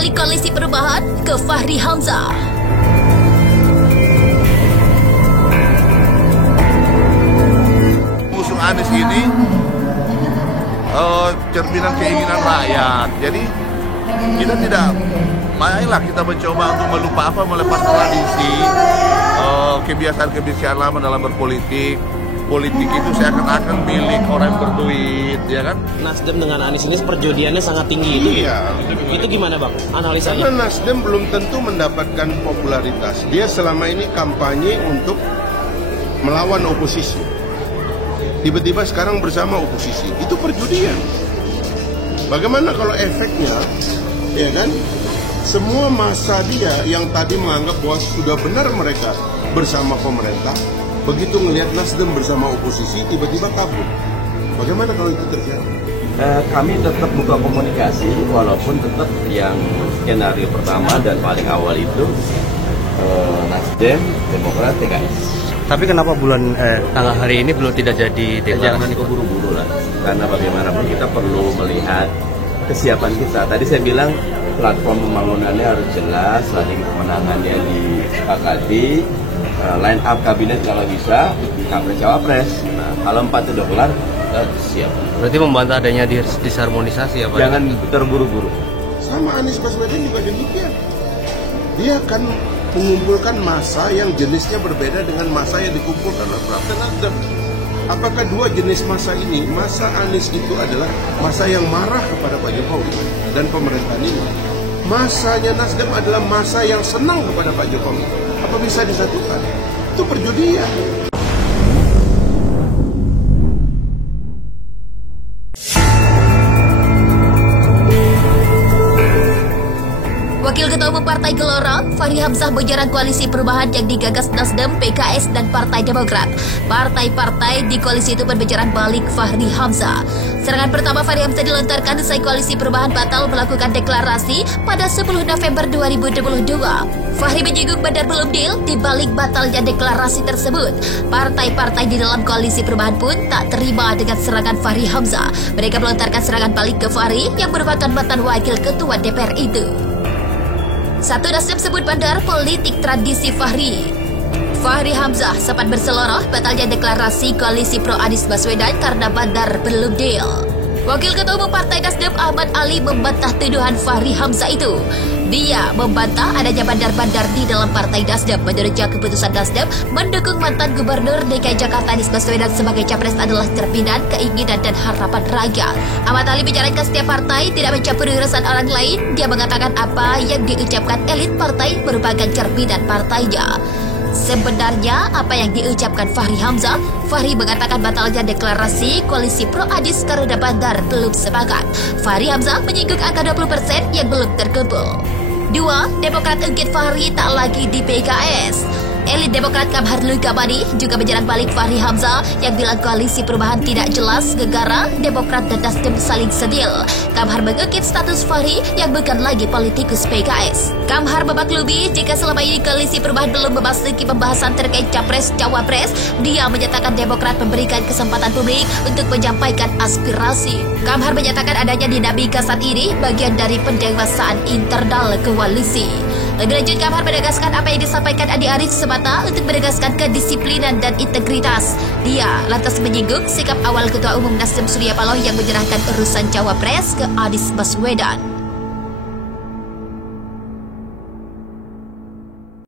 balik koalisi perubahan ke Fahri Hamzah. Musuh Anies ini cerminan keinginan rakyat. Jadi kita tidak, marilah kita mencoba untuk melepas tradisi, kebiasaan-kebiasaan lama dalam berpolitik. Politik itu seakan-akan milik orang yang berduit, ya kan? Nasdem dengan Anies ini perjodohannya sangat tinggi itu. Iya. Itu gimana Bang analisanya? Karena Nasdem belum tentu mendapatkan popularitas. Dia selama ini kampanye untuk melawan oposisi. Tiba-tiba sekarang bersama oposisi. Itu perjudian. Bagaimana kalau efeknya, ya kan? Semua masa dia yang tadi menganggap bahwa sudah benar mereka bersama pemerintah, begitu melihat Nasdem bersama oposisi, tiba-tiba kabur. Bagaimana kalau itu terjadi? Kami tetap buka komunikasi, walaupun tetap yang skenario pertama dan paling awal itu Nasdem, Demokrat, PKS. Tapi kenapa tanggal hari ini belum tidak jadi deklarasi? Jangan dikeburu-buru lah, karena bagaimanapun kita perlu melihat kesiapan kita. Tadi saya bilang platform pembangunannya harus jelas, lagi kemenangannya disepakati, line up kabinet kalau bisa, capres-cawapres. Nah, kalau 4 sudah kelar, siap. Berarti membantah adanya disharmonisasi ya Pak? Jangan terburu-buru. Sama Anies Baswedan juga demikian. Dia akan mengumpulkan massa yang jenisnya berbeda dengan massa yang dikumpulkan oleh Partai Nasdem. Apakah dua jenis massa ini, massa Anies itu adalah massa yang marah kepada Pak Jokowi dan pemerintahan ini. Massanya Nasdem adalah massa yang senang kepada Pak Jokowi. Apa bisa disatukan? Itu perjudian. Wakil Ketua Umum Partai Gelora, Fahri Hamzah menjarah koalisi perubahan yang digagas Nasdem, PKS, dan Partai Demokrat. Partai-partai di koalisi itu berbicara balik Fahri Hamzah. Serangan pertama Fahri Hamzah dilontarkan usai koalisi perubahan batal melakukan deklarasi pada 10 November 2022. Fahri menyinggung bandar belum deal di balik batalnya deklarasi tersebut. Partai-partai di dalam koalisi perubahan pun tak terima dengan serangan Fahri Hamzah. Mereka melontarkan serangan balik ke Fahri yang merupakan mantan wakil ketua DPR itu. Satu Nasdem sebut bandar politik tradisi Fahri. Fahri Hamzah sempat berseloroh batalnya deklarasi koalisi pro Anies Baswedan karena bandar belum deal. Wakil Ketua Umum Partai Nasdem Ahmad Ali membantah tuduhan Fahri Hamzah itu. Dia membantah adanya bandar-bandar di dalam Partai Nasdem. Menurutnya keputusan Nasdem mendukung mantan Gubernur DKI Jakarta Anies Baswedan sebagai capres adalah cerminan, keinginan, dan harapan rakyat. Ahmad Ali menyarankan setiap partai tidak mencampuri urusan orang lain. Dia mengatakan apa yang diucapkan elit partai merupakan cerminan partainya. Sebenarnya apa yang diucapkan Fahri Hamzah? Fahri mengatakan batalnya deklarasi koalisi pro Anies karena bandar belum sepakat. Fahri Hamzah menyinggung angka 20% yang belum terkumpul. 2. Demokrat ungkit Fahri tak lagi di PKS. Elit Demokrat Kamhar Lukamani juga menyerang balik Fahri Hamzah yang bilang koalisi perubahan tidak jelas, gegara, Demokrat dan Nasdem saling sedil. Kamhar mengungkit status Fahri yang bukan lagi politikus PKS. Kamhar memaklubi jika selama ini koalisi perubahan belum memasuki pembahasan terkait capres-cawapres. Dia menyatakan Demokrat memberikan kesempatan publik untuk menyampaikan aspirasi. Kamhar menyatakan adanya dinamika saat ini bagian dari pendewasaan internal koalisi. Lebih lanjut, Kamhar menegaskan apa yang disampaikan Andi Arief semata untuk menegaskan kedisiplinan dan integritas. Dia lantas menyinggung sikap awal Ketua Umum Nasdem Surya Paloh yang menyerahkan urusan cawapres ke Anies Baswedan.